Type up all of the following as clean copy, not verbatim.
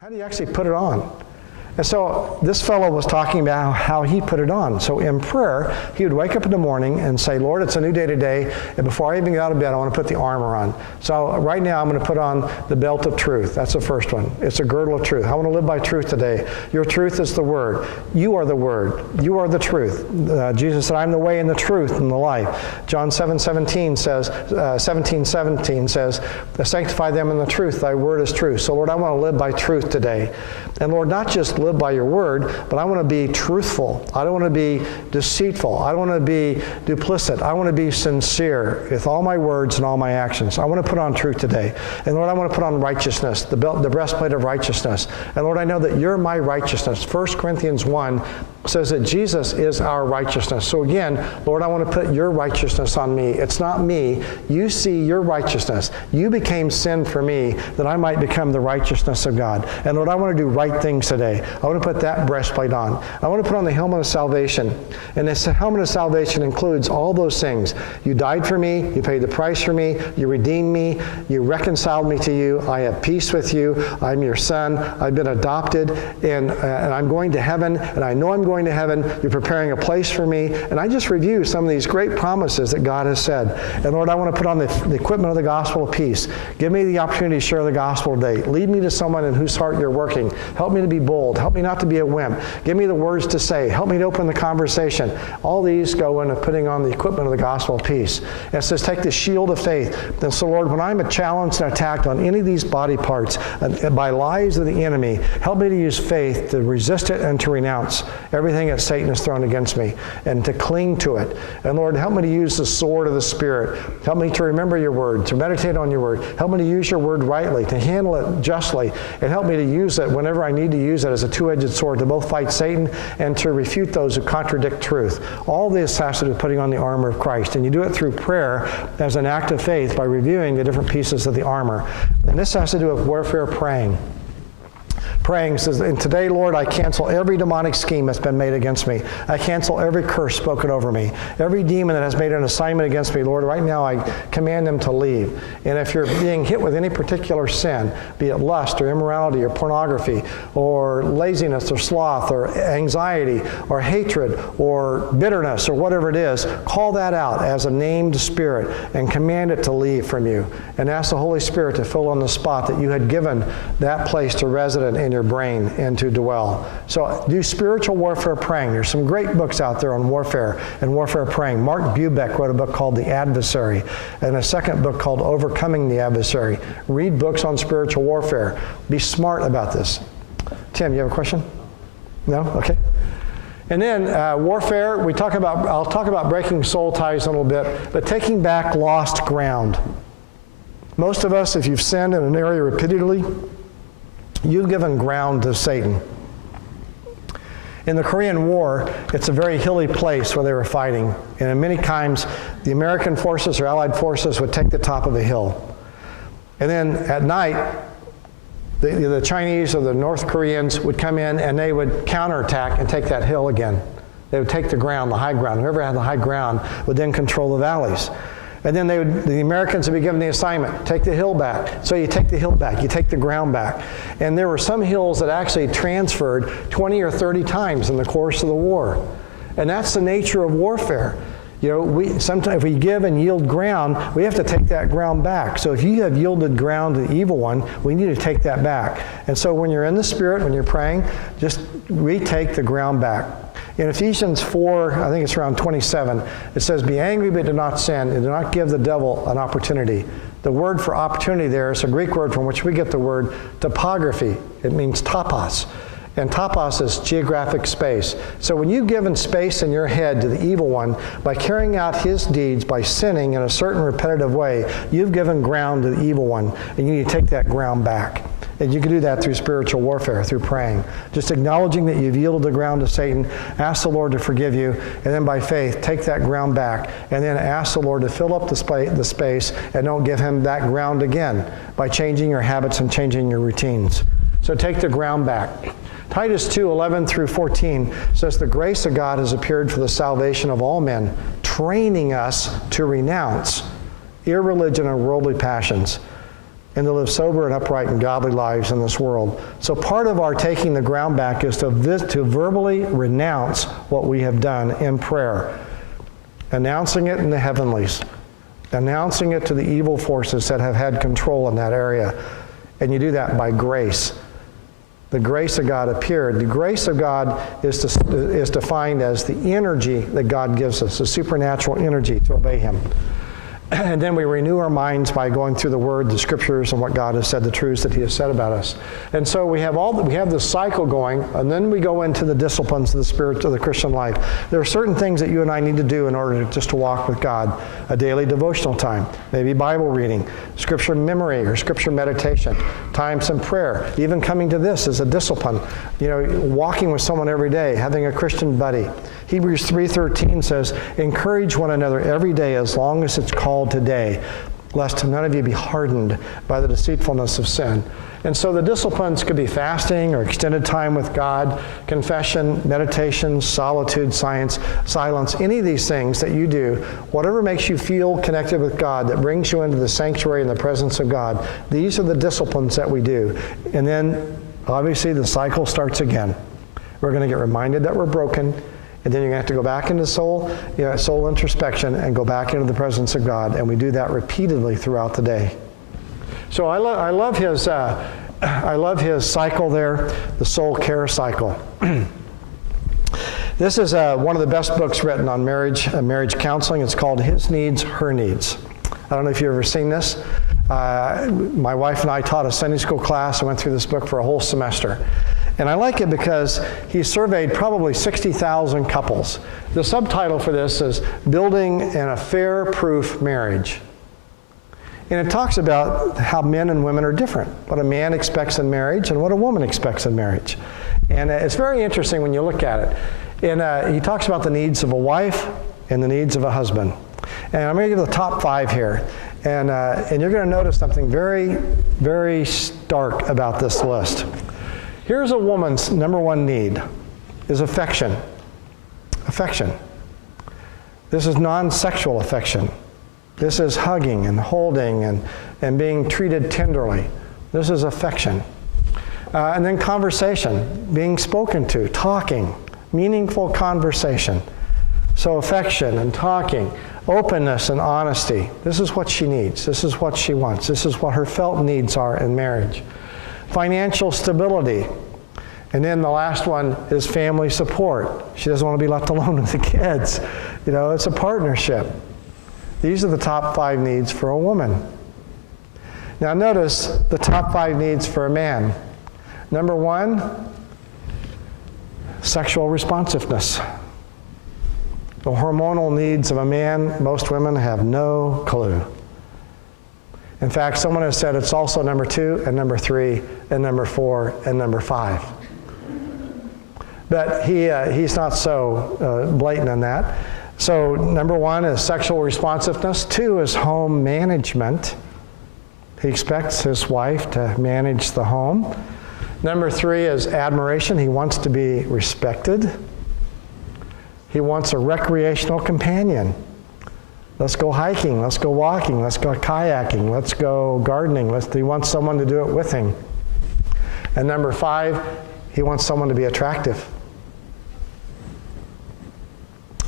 How do you actually put it on? And so this fellow was talking about how he put it on. So in prayer, he would wake up in the morning and say, Lord, it's a new day today, and before I even get out of bed, I want to put the armor on. So right now, I'm going to put on the belt of truth. That's the first one. It's a girdle of truth. I want to live by truth today. Your truth is the Word. You are the Word. You are the truth. Jesus said, I'm the way and the truth and the life. John 17:17 says, sanctify them in the truth. Thy word is truth. So Lord, I want to live by truth today. And Lord, not just live by your word, but I want to be truthful. I don't want to be deceitful. I don't want to be duplicit. I want to be sincere with all my words and all my actions. I want to put on truth today. And Lord, I want to put on righteousness, the breastplate of righteousness. And Lord, I know that you're my righteousness. 1 Corinthians 1 says that Jesus is our righteousness. So again, Lord, I want to put your righteousness on me. It's not me. You see your righteousness. You became sin for me that I might become the righteousness of God. And Lord, I want to do right things today. I want to put that breastplate on. I want to put on the helmet of salvation. And this helmet of salvation includes all those things. You died for me. You paid the price for me. You redeemed me. You reconciled me to you. I have peace with you. I'm your son. I've been adopted. And I'm going to heaven. And I know I'm going to heaven. You're preparing a place for me. And I just review some of these great promises that God has said. And Lord, I want to put on the equipment of the gospel of peace. Give me the opportunity to share the gospel today. Lead me to someone in whose heart you're working. Help me to be bold. Help me not to be a wimp. Give me the words to say. Help me to open the conversation. All these go into putting on the equipment of the gospel of peace. And it says, take the shield of faith. And so, Lord, when I'm challenged and attacked on any of these body parts by lies of the enemy, help me to use faith to resist it and to renounce everything that Satan has thrown against me and to cling to it. And Lord, help me to use the sword of the Spirit. Help me to remember your word, to meditate on your word. Help me to use your word rightly, to handle it justly, and help me to use it whenever I need to use it as a two-edged sword to both fight Satan and to refute those who contradict truth. All this has to do with putting on the armor of Christ. And you do it through prayer as an act of faith by reviewing the different pieces of the armor. And this has to do with warfare praying. Praying says, and today, Lord, I cancel every demonic scheme that's been made against me. I cancel every curse spoken over me. Every demon that has made an assignment against me, Lord, right now I command them to leave. And if you're being hit with any particular sin, be it lust or immorality or pornography or laziness or sloth or anxiety or hatred or bitterness or whatever it is, call that out as a named spirit and command it to leave from you. And ask the Holy Spirit to fill on the spot that you had given that place to resident in your brain and to dwell. So do spiritual warfare praying. There's some great books out there on warfare and warfare praying. Mark Bubeck wrote a book called The Adversary and a second book called Overcoming the Adversary. Read books on spiritual warfare. Be smart about this. Tim, you have a question? No? Okay. And then warfare, I'll talk about breaking soul ties in a little bit, but taking back lost ground. Most of us, if you've sinned in an area repeatedly, you've given ground to Satan. In the Korean War, it's a very hilly place where they were fighting. And many times, the American forces or Allied forces would take the top of a hill. And then at night, the Chinese or the North Koreans would come in and they would counterattack and take that hill again. They would take the ground, the high ground. Whoever had the high ground would then control the valleys. And then the Americans would be given the assignment, take the hill back. So you take the hill back, you take the ground back. And there were some hills that actually transferred 20 or 30 times in the course of the war. And that's the nature of warfare. You know, sometimes if we give and yield ground, we have to take that ground back. So if you have yielded ground to the evil one, we need to take that back. And so when you're in the Spirit, when you're praying, just retake the ground back. In Ephesians 4, I think it's around 27, it says, be angry but do not sin, and do not give the devil an opportunity. The word for opportunity there is a Greek word from which we get the word topography. It means topos. And topos is geographic space. So when you've given space in your head to the evil one by carrying out his deeds, by sinning in a certain repetitive way, you've given ground to the evil one, and you need to take that ground back. And you can do that through spiritual warfare, through praying. Just acknowledging that you've yielded the ground to Satan, ask the Lord to forgive you, and then by faith, take that ground back, and then ask the Lord to fill up the space, and don't give him that ground again by changing your habits and changing your routines. So take the ground back. Titus 2:11 through 14 says, the grace of God has appeared for the salvation of all men, training us to renounce irreligion and worldly passions, and to live sober and upright and godly lives in this world. So part of our taking the ground back is to verbally renounce what we have done in prayer, announcing it in the heavenlies, announcing it to the evil forces that have had control in that area. And you do that by grace. The grace of God appeared. The grace of God is defined as the energy that God gives us, the supernatural energy to obey Him. And then we renew our minds by going through the Word, the Scriptures, and what God has said, the truths that He has said about us. And so we have this cycle going, and then we go into the disciplines of the spirit of the Christian life. There are certain things that you and I need to do in order to walk with God. A daily devotional time, maybe Bible reading, Scripture memory or Scripture meditation, times in prayer. Even coming to this is a discipline. Walking with someone every day, having a Christian buddy. Hebrews 3:13 says, encourage one another every day as long as it's called today, lest none of you be hardened by the deceitfulness of sin. And so the disciplines could be fasting or extended time with God, confession, meditation, solitude, silence, any of these things that you do, whatever makes you feel connected with God, that brings you into the sanctuary and the presence of God, these are the disciplines that we do. And then, obviously, the cycle starts again. We're going to get reminded that we're broken, and then you're going to have to go back into soul introspection and go back into the presence of God, and we do that repeatedly throughout the day. So I love his cycle there, the soul care cycle. This is one of the best books written on marriage counseling. It's called His Needs, Her Needs. I don't know if you've ever seen this. My wife and I taught a Sunday school class. I went through this book for a whole semester. And I like it because he surveyed probably 60,000 couples. The subtitle for this is Building an Affair-Proof Marriage. And it talks about how men and women are different, what a man expects in marriage and what a woman expects in marriage. And it's very interesting when you look at it. And he talks about the needs of a wife and the needs of a husband. And I'm going to give the top 5 here. And you're going to notice something very, very stark about this list. Here's a woman's number 1 need, is affection. Affection. This is non-sexual affection. This is hugging and holding and being treated tenderly. This is affection. And then conversation, being spoken to, talking, meaningful conversation. So affection and talking, openness and honesty. This is what she needs. This is what she wants. This is what her felt needs are in marriage. Financial stability. And then the last one is family support. She doesn't want to be left alone with the kids. It's a partnership. These are the top 5 needs for a woman. Now notice the top 5 needs for a man. Number 1, sexual responsiveness. The hormonal needs of a man, most women have no clue. In fact, someone has said it's also number 2 and number 3 and number 4 and number 5. But he's not so blatant on that. So number 1 is sexual responsiveness. 2 is home management. He expects his wife to manage the home. Number 3 is admiration. He wants to be respected. He wants a recreational companion. Let's go hiking, let's go walking, let's go kayaking, let's go gardening. He wants someone to do it with him. And number 5, he wants someone to be attractive.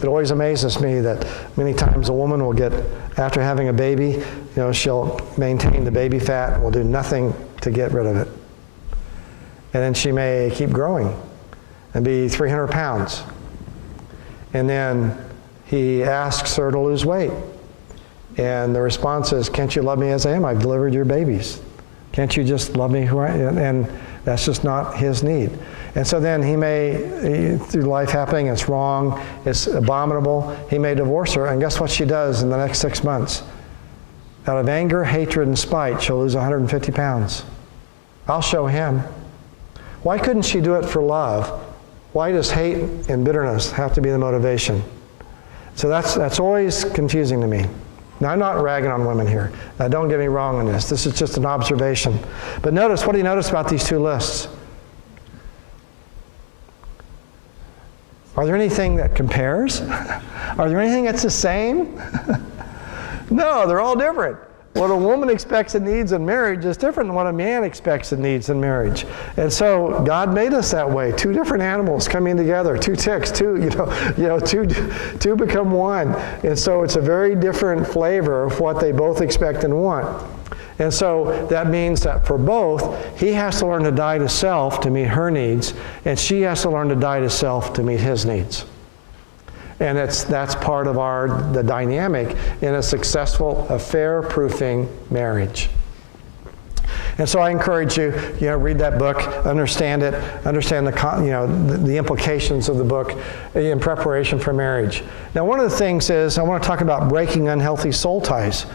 It always amazes me that many times a woman will get, after having a baby, she'll maintain the baby fat and will do nothing to get rid of it. And then she may keep growing and be 300 pounds. And then he asks her to lose weight. And the response is, can't you love me as I am? I've delivered your babies. Can't you just love me who I am? And that's just not his need. And so then he may, through life happening, it's wrong, it's abominable, he may divorce her, and guess what she does in the next 6 months? Out of anger, hatred, and spite, she'll lose 150 pounds. I'll show him. Why couldn't she do it for love? Why does hate and bitterness have to be the motivation? So that's always confusing to me. Now, I'm not ragging on women here. Now, don't get me wrong on this. This is just an observation. But notice, what do you notice about these 2 lists? Are there anything that compares? Are there anything that's the same? No, they're all different. what a woman expects and needs in marriage is different than what a man expects and needs in marriage. And so God made us that way. Two different animals coming together, two ticks, two become one. And so it's a very different flavor of what they both expect and want. And so that means that for both, he has to learn to die to self to meet her needs, and she has to learn to die to self to meet his needs. And that's part of the dynamic in a successful affair-proofing marriage. And so I encourage you, read that book, understand it, understand the implications of the book in preparation for marriage. Now, one of the things is I want to talk about breaking unhealthy soul ties.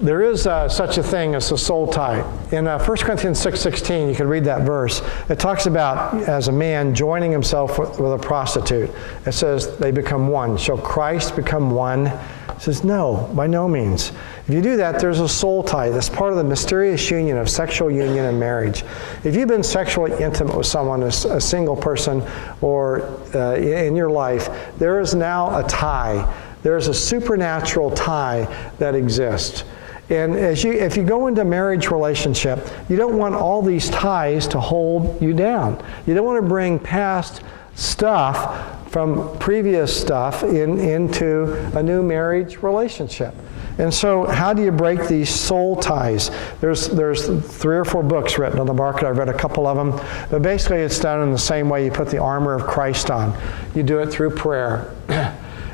There is such a thing as a soul tie. In 1 Corinthians 6:16, you can read that verse. It talks about, as a man joining himself with a prostitute. It says they become one. Shall Christ become one? It says, no, by no means. If you do that, there's a soul tie. That's part of the mysterious union of sexual union and marriage. If you've been sexually intimate with someone, a single person, or in your life, there is now a tie. There is a supernatural tie that exists. And if you go into a marriage relationship, you don't want all these ties to hold you down. You don't want to bring past stuff from previous stuff into a new marriage relationship. And so how do you break these soul ties? There's 3 or 4 books written on the market. I've read a couple of them. But basically it's done in the same way you put the armor of Christ on. You do it through prayer.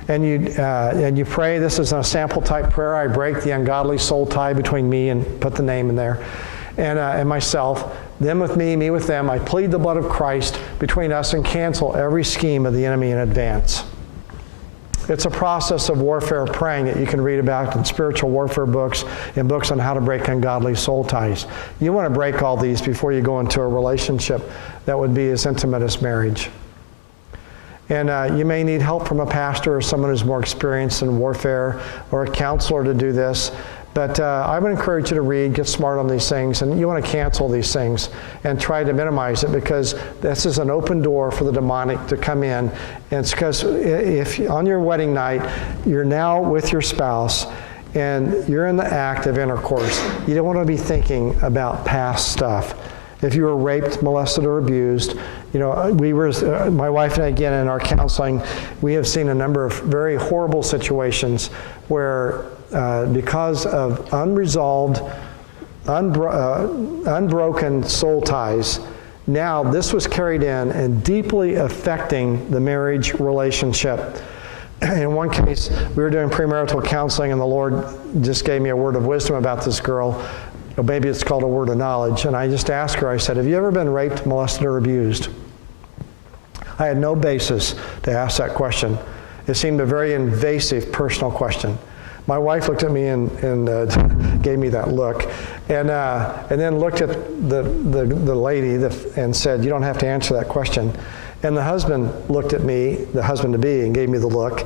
And you pray. This is a sample type prayer. I break the ungodly soul tie between me and put the name in there, and myself. Them with me, me with them. I plead the blood of Christ between us and cancel every scheme of the enemy in advance. It's a process of warfare praying that you can read about in spiritual warfare books and books on how to break ungodly soul ties. You want to break all these before you go into a relationship that would be as intimate as marriage. And you may need help from a pastor or someone who's more experienced in warfare, or a counselor to do this. But I would encourage you to read, get smart on these things, and you want to cancel these things and try to minimize it, because this is an open door for the demonic to come in. And it's because if on your wedding night, you're now with your spouse, and you're in the act of intercourse, you don't want to be thinking about past stuff. If you were raped, molested, or abused, my wife and I, again, in our counseling, we have seen a number of very horrible situations where because of unresolved, unbroken soul ties, now this was carried in and deeply affecting the marriage relationship. In one case, we were doing premarital counseling, and the Lord just gave me a word of wisdom about this girl. Or maybe it's called a word of knowledge. And I just asked her, I said, have you ever been raped, molested, or abused? I had no basis to ask that question. It seemed a very invasive, personal question. My wife looked at me and gave me that look, and then looked at the lady and said, you don't have to answer that question. And the husband looked at me, the husband-to-be, and gave me the look,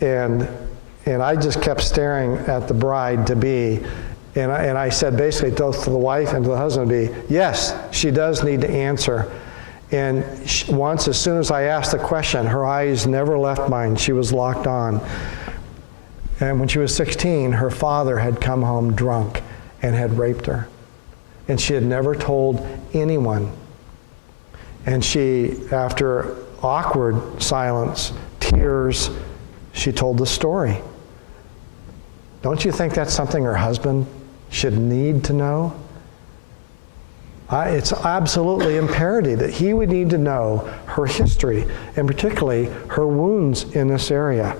and I just kept staring at the bride-to-be. And I said basically both to the wife and to the husband-to-be, yes, she does need to answer. And once, as soon as I asked the question, her eyes never left mine. She was locked on. And when she was 16, her father had come home drunk and had raped her. And she had never told anyone. And she, after awkward silence, tears, she told the story. Don't you think that's something her husband should need to know? It's absolutely imperative that he would need to know her history, and particularly her wounds in this area,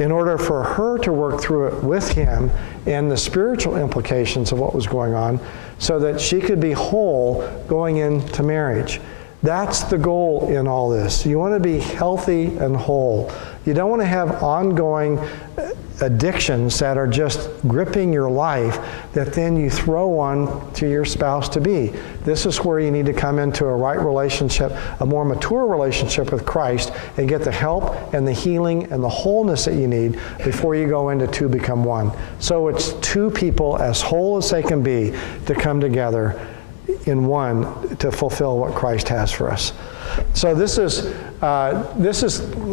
in order for her to work through it with him and the spiritual implications of what was going on, so that she could be whole going into marriage. That's the goal in all this. You want to be healthy and whole. You don't want to have ongoing addictions that are just gripping your life that then you throw on to your spouse-to-be. This is where you need to come into a right relationship, a more mature relationship with Christ, and get the help and the healing and the wholeness that you need before you go into two become one. So it's two people as whole as they can be to come together in one to fulfill what Christ has for us. So this is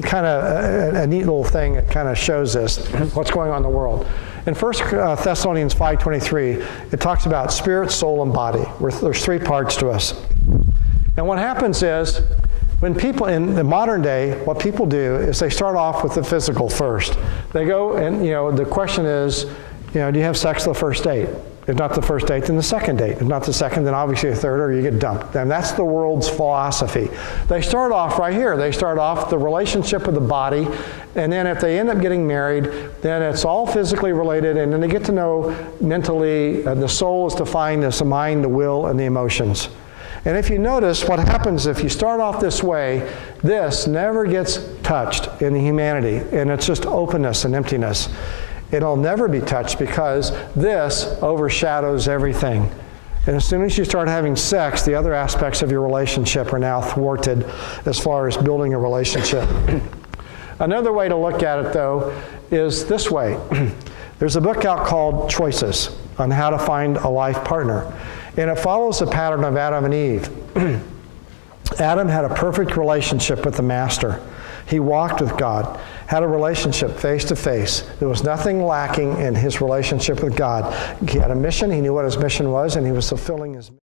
kind of a neat little thing that kind of shows us what's going on in the world. In 1 Thessalonians 5:23, it talks about spirit, soul, and body. There's three parts to us. And what happens is, when people in the modern day, what people do is they start off with the physical first. They go and, the question is, do you have sex the first date? If not the first date, then the second date. If not the second, then obviously the third, or you get dumped. And that's the world's philosophy. They start off right here. They start off the relationship with the body, and then if they end up getting married, then it's all physically related, and then they get to know mentally. The soul is defined as the mind, the will, and the emotions. And if you notice, what happens if you start off this way, this never gets touched in humanity, and it's just openness and emptiness. It'll never be touched because this overshadows everything. And as soon as you start having sex, the other aspects of your relationship are now thwarted as far as building a relationship. Another way to look at it, though, is this way. There's a book out called Choices on how to find a life partner. And it follows the pattern of Adam and Eve. Adam had a perfect relationship with the Master. He walked with God, had a relationship face to face. There was nothing lacking in his relationship with God. He had a mission, he knew what his mission was, and he was fulfilling his mission.